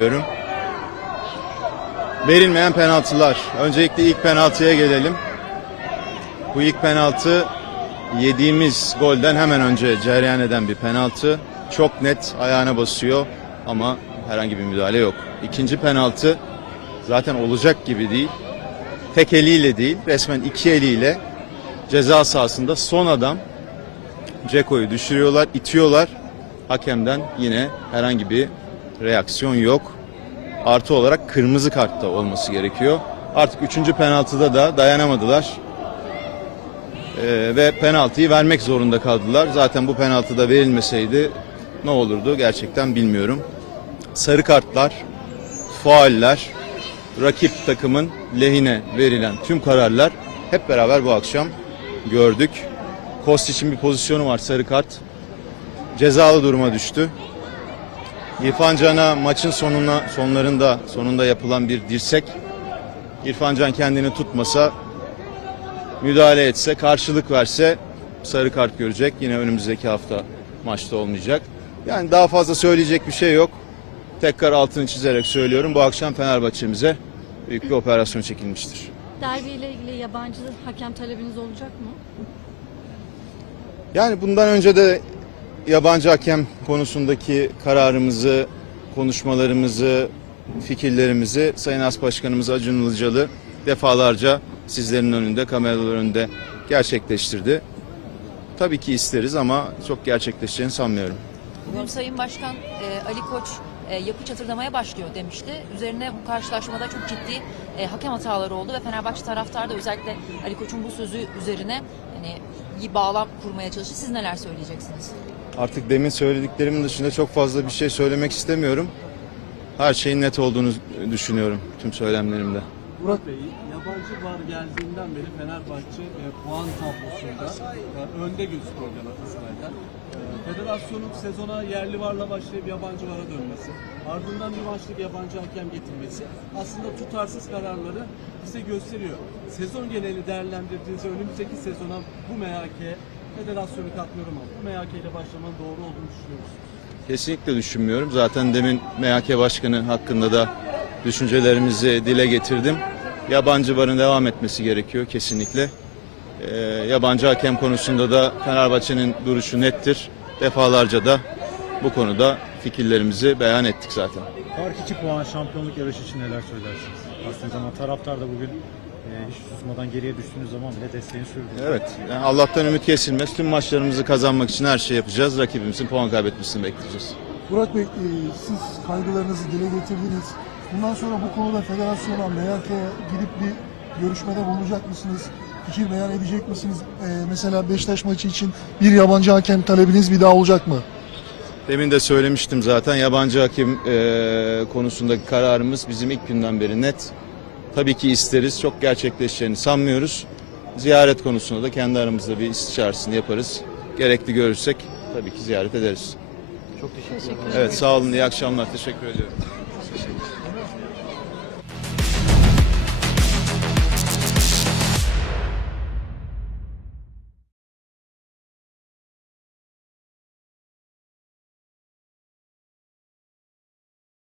diyorum. Verilmeyen penaltılar. Öncelikle ilk penaltıya gelelim. Bu ilk penaltı yediğimiz golden hemen önce cereyan eden bir penaltı. Çok net ayağına basıyor ama herhangi bir müdahale yok. İkinci penaltı zaten olacak gibi değil. Tek eliyle değil, resmen iki eliyle ceza sahasında son adam Ceko'yu düşürüyorlar, itiyorlar. Hakemden yine herhangi bir reaksiyon yok. Artı olarak kırmızı kartta olması gerekiyor. Artık üçüncü penaltıda da dayanamadılar. Ee, ve penaltıyı vermek zorunda kaldılar. Zaten bu penaltıda verilmeseydi ne olurdu gerçekten bilmiyorum. Sarı kartlar, fauller, rakip takımın lehine verilen tüm kararlar hep beraber bu akşam gördük. Kostic'in bir pozisyonu var sarı kart. Cezalı duruma düştü. İrfan Can'a maçın sonuna sonlarında sonunda yapılan bir dirsek. İrfan Can kendini tutmasa müdahale etse, karşılık verse sarı kart görecek. Yine önümüzdeki hafta maçta olmayacak. Yani daha fazla söyleyecek bir şey yok. Tekrar altını çizerek söylüyorum. Bu akşam Fenerbahçe'mize büyük bir operasyon çekilmiştir. Derbi ile ilgili yabancı hakem talebiniz olacak mı? Yani bundan önce de yabancı hakem konusundaki kararımızı, konuşmalarımızı, fikirlerimizi Sayın As Başkanımız Acun Ilıcalı defalarca sizlerin önünde, kameralar önünde gerçekleştirdi. Tabii ki isteriz ama çok gerçekleşeceğini sanmıyorum. Bugün Sayın Başkan e, Ali Koç e, yapı çatırdamaya başlıyor demişti. Üzerine bu karşılaşmada çok ciddi e, hakem hataları oldu ve Fenerbahçe taraftarı da özellikle Ali Koç'un bu sözü üzerine hani iyi bağlam kurmaya çalıştı. Siz neler söyleyeceksiniz? Artık demin söylediklerimin dışında çok fazla bir şey söylemek istemiyorum. Her şeyin net olduğunu düşünüyorum tüm söylemlerimde. Murat Bey, yabancı var geldiğinden beri Fenerbahçe e, puan tablosunda e, önde gözüküyor Galatasaray'dan. E, federasyonun sezona yerli varla başlayıp yabancı vara dönmesi, ardından bir maçlık yabancı hakem getirmesi aslında tutarsız kararları bize gösteriyor. Sezon geneli değerlendirdiğinizde önümüzdeki sezona bu MHK federasyonu katmıyorum ama MHK ile başlamanın doğru olduğunu düşünüyor musunuz? Kesinlikle düşünmüyorum. Zaten demin MHK Başkanı hakkında da düşüncelerimizi dile getirdim. Yabancı varın devam etmesi gerekiyor kesinlikle. Ee, yabancı hakem konusunda da Fenerbahçe'nin duruşu nettir. Defalarca da bu konuda fikirlerimizi beyan ettik zaten. Fark 2 puan şampiyonluk yarışı için neler söylersiniz? Aslında zaman taraftar da bugün e, hiç susmadan geriye düştüğünüz zaman bile desteğini sürdürüyor. Evet, yani Allah'tan ümit kesilmez. Tüm maçlarımızı kazanmak için her şey yapacağız. Rakibimizin puan kaybetmesini bekleyeceğiz. Murat Bey, e, siz kaygılarınızı dile getirdiniz. Bundan sonra bu konuda federasyona, MYK'ye gidip bir görüşmede bulunacak mısınız? Fikir beyan edecek misiniz? E, mesela Beşiktaş maçı için bir yabancı hakem talebiniz bir daha olacak mı? Demin de söylemiştim zaten yabancı hakim e, konusundaki kararımız bizim ilk günden beri net. Tabii ki isteriz. Çok gerçekleşeceğini sanmıyoruz. Ziyaret konusunda da kendi aramızda bir istişaresini yaparız. Gerekli görürsek tabii ki ziyaret ederiz. Çok teşekkür ederim. Evet sağ olun. iyi akşamlar. Teşekkür ediyorum.